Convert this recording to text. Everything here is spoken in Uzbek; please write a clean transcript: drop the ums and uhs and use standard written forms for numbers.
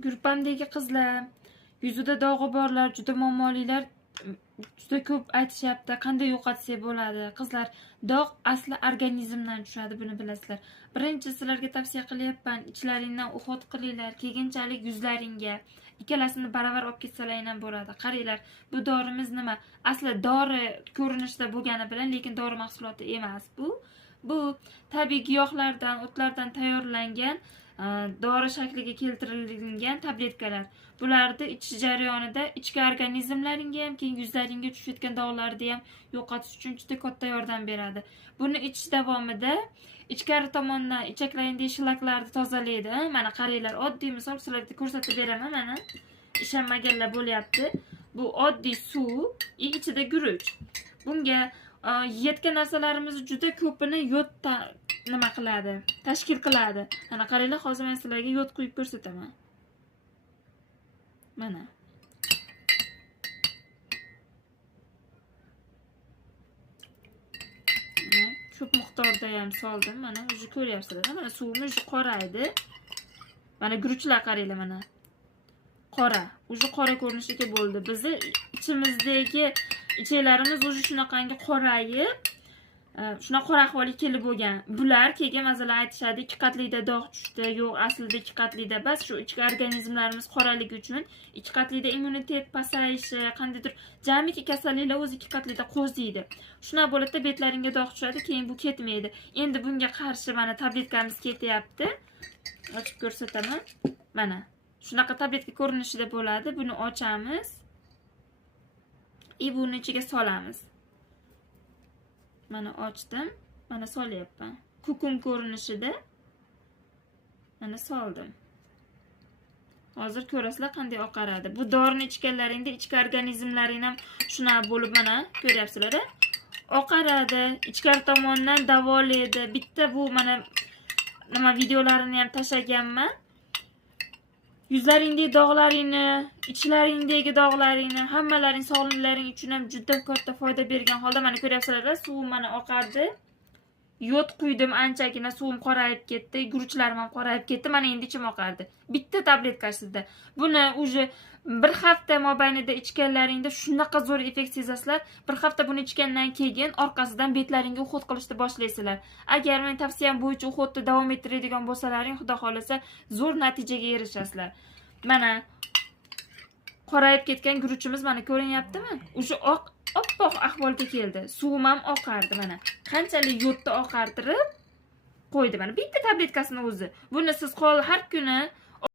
Guruhimdagi qizlar, yuzida dog'i borlar, juda muammolilar juda ko'p aytishyapti. Qanday yo'qotsak bo'ladi? Qizlar, dog' asli organizmdan tushadi, buni bilasizlar. Birinchi sizlarga tavsiya qilyapman, ichlaringdan uhud qilinglar, keyinchalik yuzlaringga ikkalasini baravar olib ketsalar ham bo'ladi. Qaranglar, bu dorimiz nima? Asli dori ko'rinishda bo'lgani bilan, lekin dori mahsuloti emas bu. Bu tabiiy giyohlardan, o'tlardan tayyorlangan dori shakliga keltirilgan tabletkalar. Bularni ichish jarayonida ichki organizmlaringga ham, keyin yuzlaringga tushib ketgan dog'larni ham yo'qotish uchun juda katta yordam beradi. Buni ichish davomida ichkari tomondan ichaklarning shlaklarni tozalaydi. Mana qaranglar, oddiy misol sizlarga ko'rsatib beraman. Mana ishonmaganlar bo'lyapti. Bu oddiy suv, ichida guruch. Bunga yeyotgan narsalarimizni juda ko'pini yod nima qiladi, tashkil qiladi. Mana qaranglar, hozir men sizlarga yod quyib ko'rsataman. Mana. Ko'p miqdorda ham soldim. Mana o'zi ko'ryapsizlar. Mana suvimiz qoraydi. Mana guruchlar qaranglar mana. Qora. O'zi qora ko'rinishga bo'ldi. Bizni ichimizdagi ichaklarimiz o'zi shunaqangi qorayib, shuna qora ahvolga kelib bo'lgan. Bular keyin masalan aytishadi, 2 qatlida dog' tushdi. Yo'q, aslida 2 qatlida bas, shu ichki organizmlarimiz qoraligi uchun 2 qatlida immunitet pasayishi, qandaydir jamiki kasalliklar o'zi 2 qatlida qo'ziydi. Shuna bo'ladi, betlaringga dog' tushadi, keyin bu ketmaydi. Endi bunga qarshi mana tabletkamiz ketyapti. Ochib ko'rsataman. Mana shunaqa tabletka ko'rinishida bo'ladi. Buni ochamiz. Buni ichiga solamiz. Mana ochdim. Mana solyapman. Kukun ko'rinishida. Mana soldim. Hozir ko'rasizlar qanday oqaradi. Bu dorini ichganlaringda ichki organizmlaring ham shuna bo'lib mana ko'ryapsizlar. Oqaradi, ichkari tomondan davolaydi. Bitta bu mana nima videolarini ham tashlaganman. Yuzlaringdagi dog'laringni, ichlaringdagi dog'laringni, hammalaring sog'liklaring uchun ham juda katta foyda bergan holda mana ko'ryapsizlar, suvim mana oqardi. Yod quydim, anchagina suvim qorayib ketdi, guruchlarim ham qorayib ketdi. Mana endi ichim oqardi. Bitta tabletkasida. Buni o'zi bir hafta mobaynida ichganlaringda shunaqa zo'r effekt sezasizlar. Bir hafta buni ichgandan keyin orqasidan betlaringga uhud qilishni boshlaysizlar. Agar men tavsiyam bo'yicha uhudni davom ettiradigan bo'lsalaring, xudo xolasa zo'r natijaga erishasizlar. Mana qorayib ketgan guruchimiz mana ko'rinyaptimi? O'sha oppoq ahvolga keldi. Suvim ham oqardi mana. Qanchalik yodni oqartirib qo'ydi mana bitta tabletkasini o'zi. Buni siz har kuni